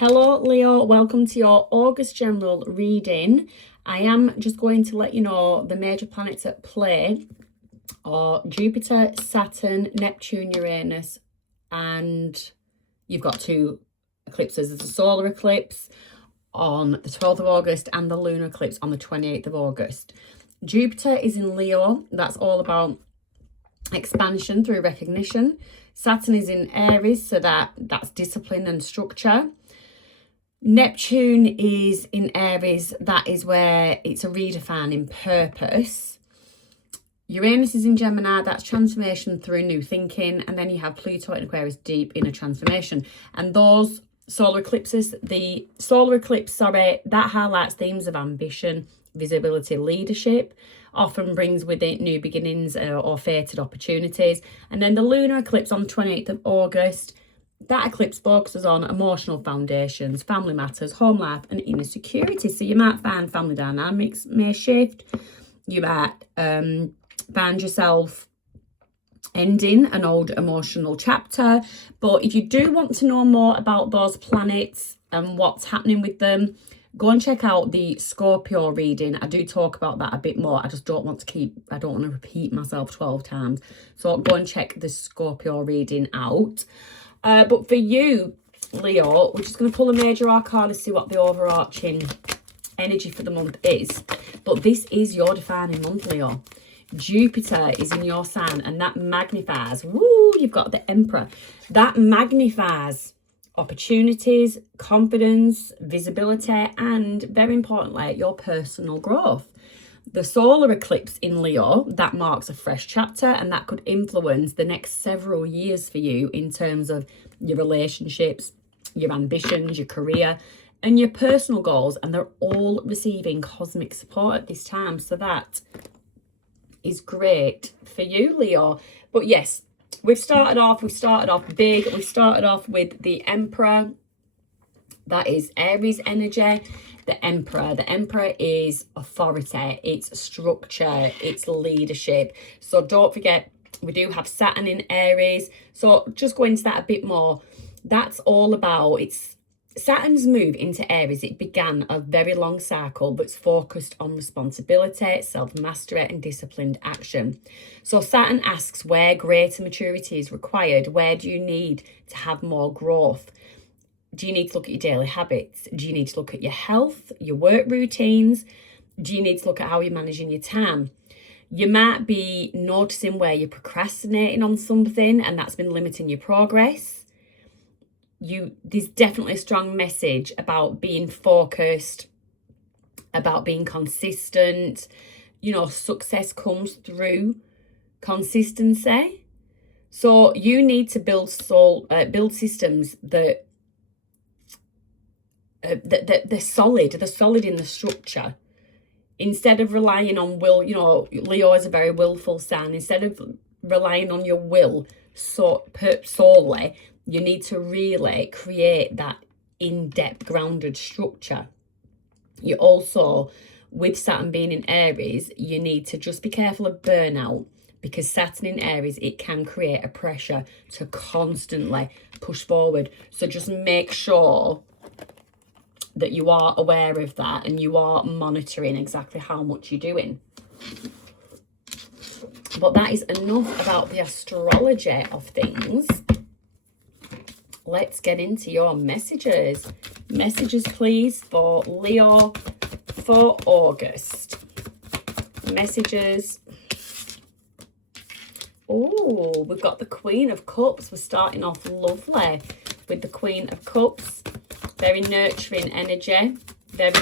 Hello Leo, welcome to your August general reading. I am just going to let you know the major planets at play are Jupiter, Saturn, Neptune, Uranus, and you've got two eclipses. There's a solar eclipse on the 12th of August and the lunar eclipse on the 28th of August. Jupiter is in Leo. That's all about expansion through recognition. Saturn is in Aries, so that's discipline and structure. Neptune is in Aries, that is where it's a redefining purpose. Uranus is in Gemini, that's transformation through new thinking. And then you have Pluto in Aquarius, deep inner transformation. And those solar eclipses, that highlights themes of ambition, visibility, leadership, often brings with it new beginnings or fated opportunities. And then the lunar eclipse on the 28th of August, that eclipse focuses on emotional foundations, family matters, home life, and inner security. So you might find family dynamics may shift. You might find yourself ending an old emotional chapter. But if you do want to know more about those planets and what's happening with them, go and check out the Scorpio reading. I do talk about that a bit more. I just don't want to repeat myself 12 times. So go and check the Scorpio reading out. But for you, Leo, we're just going to pull a major arcana to see what the overarching energy for the month is. But this is your defining month, Leo. Jupiter is in your sign, and that magnifies, you've got the Emperor. That magnifies opportunities, confidence, visibility, and very importantly, your personal growth. The solar eclipse in Leo, that marks a fresh chapter, and that could influence the next several years for you in terms of your relationships, your ambitions, your career, and your personal goals. And they're all receiving cosmic support at this time. So that is great for you, Leo. But yes, we started off big. We started off with the Emperor. That is Aries energy. The Emperor is authority, it's structure, it's leadership. So don't forget, we do have Saturn in Aries. So just go into that a bit more. That's all about, Saturn's move into Aries, it began a very long cycle that's focused on responsibility, self-mastery, and disciplined action. So Saturn asks where greater maturity is required. Where do you need to have more growth? Do you need to look at your daily habits? Do you need to look at your health, your work routines? Do you need to look at how you're managing your time? You might be noticing where you're procrastinating on something and that's been limiting your progress. There's definitely a strong message about being focused, about being consistent. Success comes through consistency. So you need to build systems that they're solid in the structure. Instead of relying on will, Leo is a very willful sign. Instead of relying on your will solely, you need to really create that in-depth grounded structure. You also, with Saturn being in Aries, you need to just be careful of burnout, because Saturn in Aries, it can create a pressure to constantly push forward. So just make sure that you are aware of that and you are monitoring exactly how much you're doing. But that is enough about the astrology of things. Let's get into your messages. Messages, please, for Leo for August. Messages. Oh, we've got the Queen of Cups. We're starting off lovely with the Queen of Cups. Very nurturing energy, very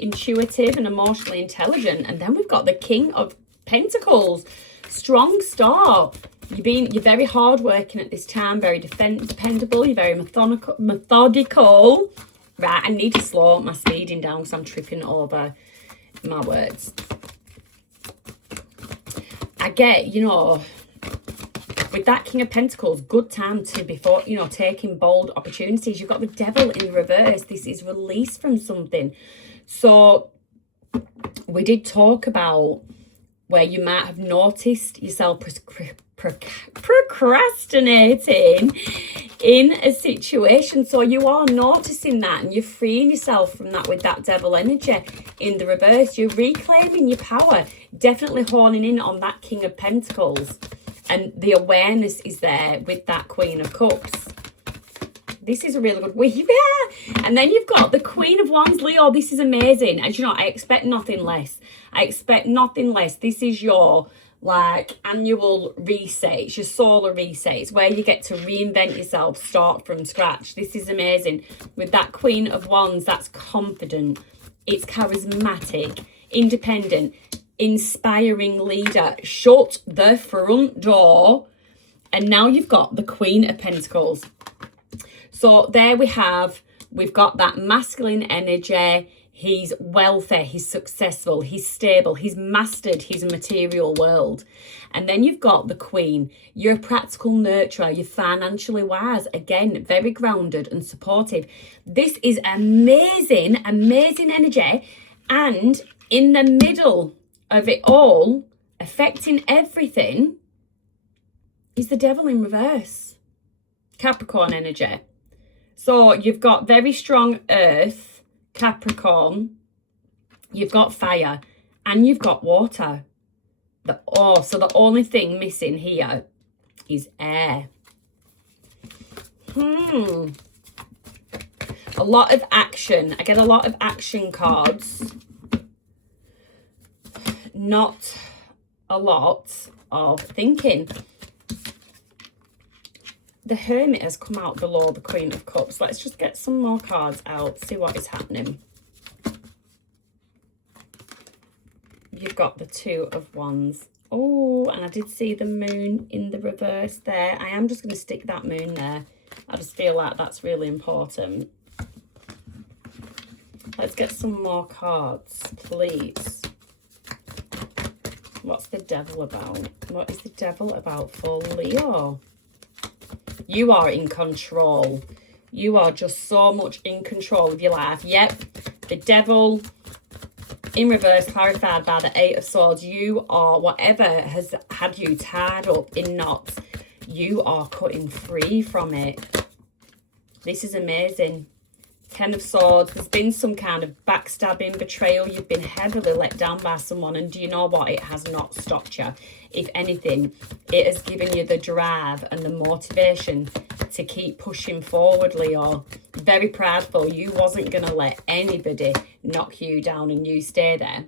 intuitive and emotionally intelligent. And then we've got the King of Pentacles, strong star. You're very hardworking at this time, very dependable. You're very methodical. Right, I need to slow my speeding down because I'm tripping over my words. I get, with that King of Pentacles, good time to before, taking bold opportunities. You've got the Devil in reverse. This is release from something. So we did talk about where you might have noticed yourself procrastinating in a situation. So you are noticing that, and you're freeing yourself from that with that devil energy in the reverse. You're reclaiming your power, definitely honing in on that King of Pentacles, and the awareness is there with that Queen of Cups. This is a really good week. Yeah. And then you've got the Queen of Wands, Leo. This is amazing. And you know, I expect nothing less. I expect nothing less. This is your like annual reset. It's your solar reset. It's where you get to reinvent yourself, start from scratch. This is amazing. With that Queen of Wands, that's confident. It's charismatic, independent, inspiring leader. Shut the front door. And now you've got the Queen of Pentacles. So there we've got that masculine energy. He's wealthy, he's successful, he's stable, he's mastered his material world. And then you've got the Queen. You're a practical nurturer, you're financially wise. Again, very grounded and supportive. This is amazing, amazing energy. And in the middle of it all, affecting everything, is the devil in reverse. Capricorn energy. So you've got very strong earth, Capricorn, you've got fire, and you've got water. So the only thing missing here is air. A lot of action. I get a lot of action cards. Not a lot of thinking. The Hermit has come out below the Queen of Cups. Let's just get some more cards out, see what is happening. You've got the Two of Wands. Oh, and I did see the Moon in the reverse there. I am just going to stick that Moon there. I just feel like that's really important. Let's get some more cards, please. What's the Devil about? What is the Devil about for Leo? You are in control. You are just so much in control of your life. Yep, the Devil in reverse, clarified by the Eight of Swords. You are, whatever has had you tied up in knots, you are cutting free from it. This is amazing. Ten of Swords. There's been some kind of backstabbing, betrayal. You've been heavily let down by someone, and do you know what? It has not stopped you. If anything, it has given you the drive and the motivation to keep pushing forward, Leo. Very prideful. You wasn't going to let anybody knock you down, and you stay there.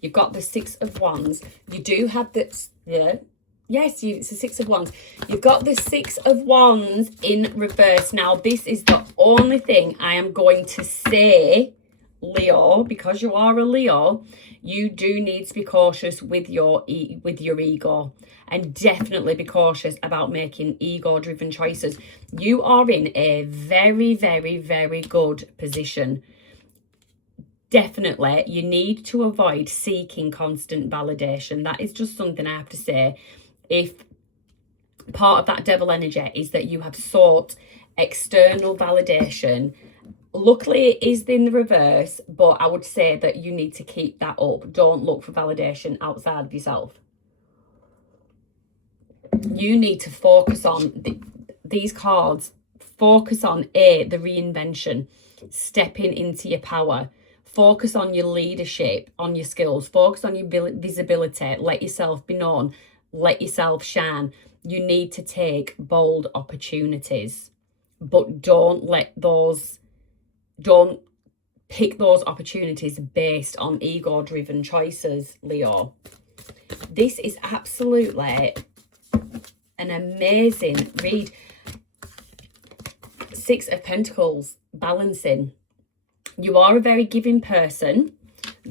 You've got the Six of Wands. You do have this, yes, it's the Six of Wands. You've got the Six of Wands in reverse. Now, this is the only thing I am going to say, Leo, because you are a Leo. You do need to be cautious with your ego, and definitely be cautious about making ego-driven choices. You are in a very, very, very good position. Definitely, you need to avoid seeking constant validation. That is just something I have to say. If part of that devil energy is that you have sought external validation, luckily it is in the reverse, but I would say that you need to keep that up. Don't look for validation outside of yourself. You need to focus on these cards. Focus on the reinvention, stepping into your power. Focus on your leadership, on your skills. Focus on your visibility. Let yourself be known. Let yourself shine. You need to take bold opportunities, but don't pick those opportunities based on ego-driven choices, Leo. This is absolutely an amazing read. Six of Pentacles, balancing. You are a very giving person.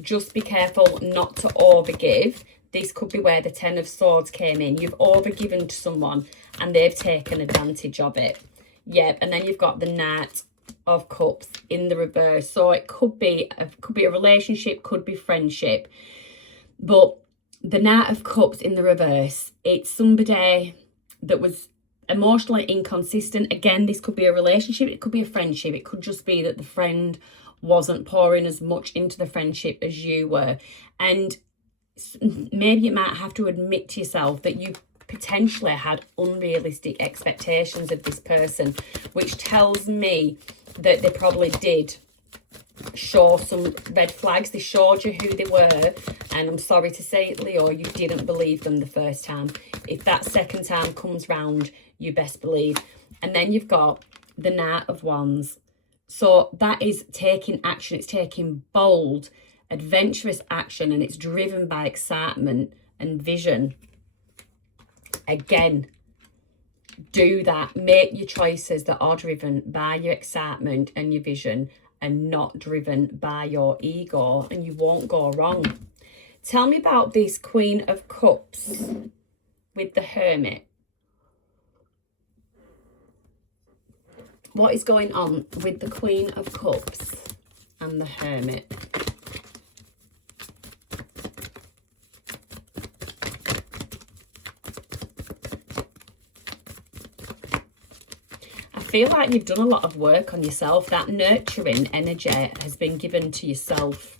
Just be careful not to overgive. This could be where the Ten of Swords came in. You've overgiven to someone and they've taken advantage of it. Yep, and then you've got the Knight of Cups in the reverse. So it could be a relationship, could be friendship. But the Knight of Cups in the reverse, it's somebody that was emotionally inconsistent. Again, this could be a relationship, it could be a friendship. It could just be that the friend wasn't pouring as much into the friendship as you were. And maybe you might have to admit to yourself that you potentially had unrealistic expectations of this person, which tells me that they probably did show some red flags. They showed you who they were, and I'm sorry to say it, Leo, you didn't believe them the first time. If that second time comes round, you best believe. And then you've got the Knight of Wands. So that is taking action. It's taking bold, adventurous action, and it's driven by excitement and vision. Again, do that. Make your choices that are driven by your excitement and your vision, and not driven by your ego, and you won't go wrong. Tell me about this Queen of Cups with the Hermit. What is going on with the Queen of Cups and the Hermit? I feel like you've done a lot of work on yourself. That nurturing energy has been given to yourself.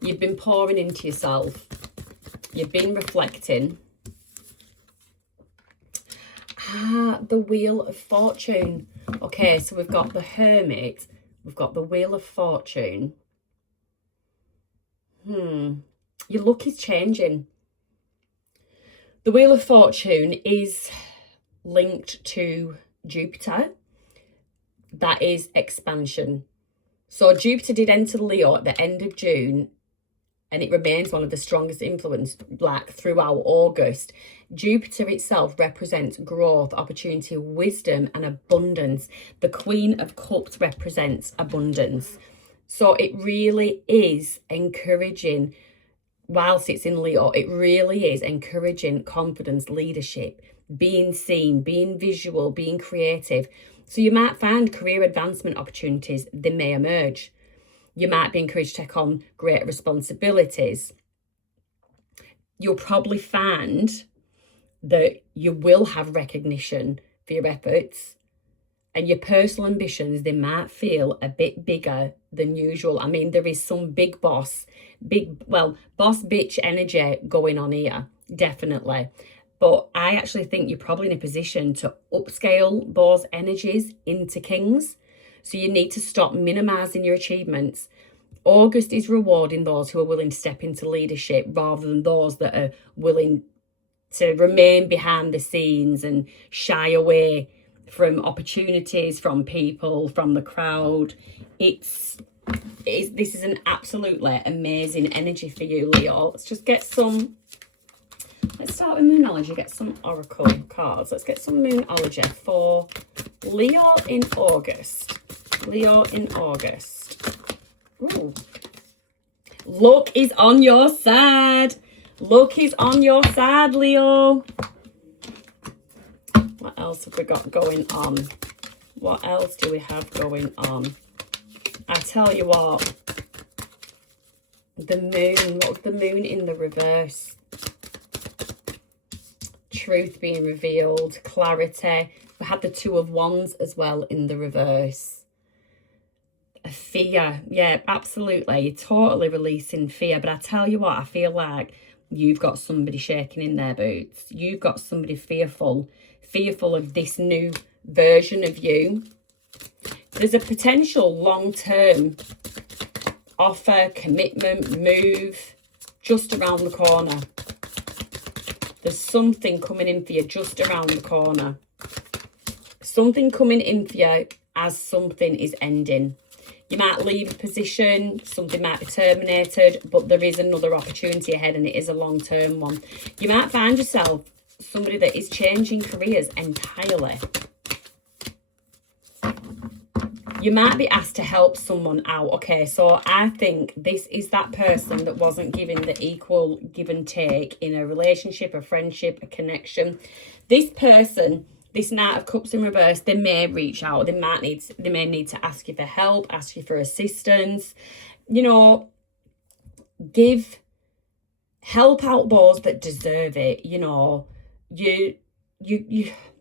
You've been pouring into yourself. You've been reflecting. The Wheel of Fortune. Okay, so we've got the Hermit. We've got the Wheel of Fortune. Your luck is changing. The Wheel of Fortune is linked to Jupiter. That is expansion. So Jupiter did enter Leo at the end of June, and it remains one of the strongest influence throughout August. Jupiter itself represents growth, opportunity, wisdom, and abundance. The Queen of Cups represents abundance. So it really is encouraging, whilst it's in Leo, it really is encouraging confidence, leadership, being seen, being visual, being creative. So you might find career advancement opportunities, they may emerge. You might be encouraged to take on greater responsibilities. You'll probably find that you will have recognition for your efforts, and your personal ambitions, they might feel a bit bigger than usual. I mean, there is some boss bitch energy going on here, definitely. But I actually think you're probably in a position to upscale those energies into kings. So you need to stop minimizing your achievements. August is rewarding those who are willing to step into leadership rather than those that are willing to remain behind the scenes and shy away from opportunities, from people, from the crowd. This is an absolutely amazing energy for you, Leo. Let's just get some. Let's start with Moonology, get some Oracle cards. Let's get some Moonology for Leo in August. Leo in August. Ooh. Luck is on your side. Luck is on your side, Leo. What else have we got going on? What else do we have going on? I tell you what. The moon. Look, the moon in the reverse. Truth being revealed, clarity. We had the Two of Wands as well in the reverse. A fear, yeah, absolutely. You're totally releasing fear. But I tell you what, I feel like you've got somebody shaking in their boots. You've got somebody fearful of this new version of you. There's a potential long-term offer, commitment, move just around the corner. There's something coming in for you just around the corner. Something coming in for you as something is ending. You might leave a position, something might be terminated, but there is another opportunity ahead, and it is a long-term one. You might find yourself somebody that is changing careers entirely. You might be asked to help someone out. Okay, so I think this is that person that wasn't given the equal give and take in a relationship, a friendship, a connection. This person, this Knight of Cups in reverse, they may reach out. They may need to ask you for help, ask you for assistance. You know, help out those that deserve it. You know,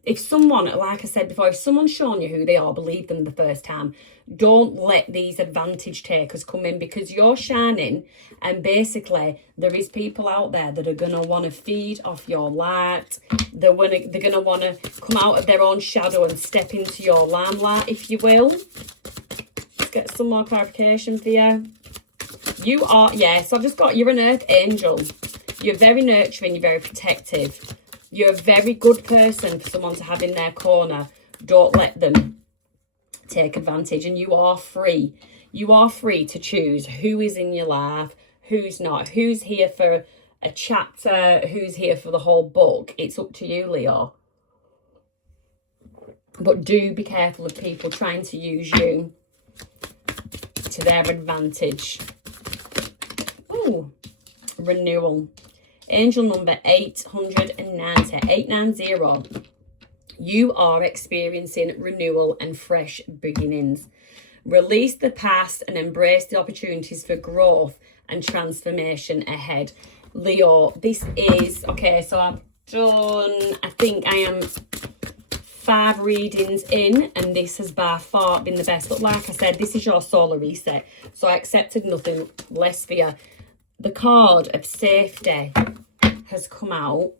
if someone, like I said before, if someone's shown you who they are, believe them the first time. Don't let these advantage takers come in, because you're shining, and basically there is people out there that are going to want to feed off your light. They're going to want to come out of their own shadow and step into your limelight, if you will. Let's get some more clarification for you. You are, yes, I've just got, you're an earth angel. You're very nurturing, you're very protective. You're a very good person for someone to have in their corner. Don't let them take advantage, and you are free. You are free to choose who is in your life, who's not, who's here for a chapter, who's here for the whole book. It's up to you, Leo. But do be careful of people trying to use you to their advantage. Ooh, renewal. Angel number 890, 890. You are experiencing renewal and fresh beginnings. Release the past and embrace the opportunities for growth and transformation ahead. Leo, this is, okay, so I've done, I think I am 5 readings in, and this has by far been the best. But like I said, this is your solar reset, so I accepted nothing less for you. The card of safety has come out,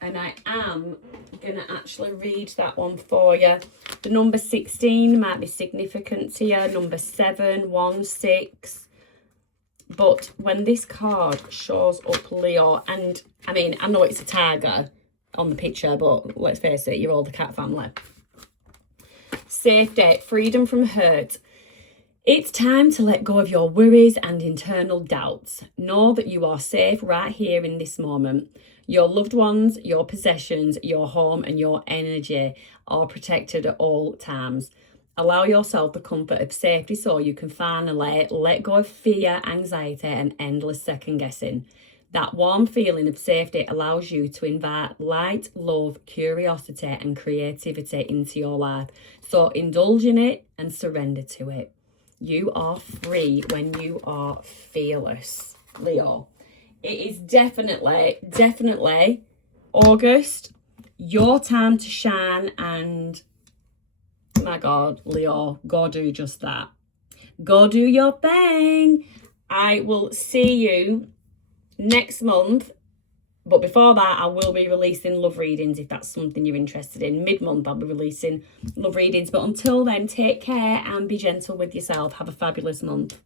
and I am going to actually read that one for you. The number 16 might be significant to you, number 7, 1, 6. But when this card shows up, Leo, and I mean, I know it's a tiger on the picture, but let's face it, you're all the cat family. Safety, freedom from hurt. It's time to let go of your worries and internal doubts. Know that you are safe right here in this moment. Your loved ones, your possessions, your home and your energy are protected at all times. Allow yourself the comfort of safety so you can finally let go of fear, anxiety and endless second guessing. That warm feeling of safety allows you to invite light, love, curiosity and creativity into your life. So indulge in it and surrender to it. You are free when you are fearless, Leo. It is definitely August, your time to shine, and my God, Leo, go do just that. Go do your thing. I will see you next month. But before that, I will be releasing love readings if that's something you're interested in. Mid-month, I'll be releasing love readings. But until then, take care and be gentle with yourself. Have a fabulous month.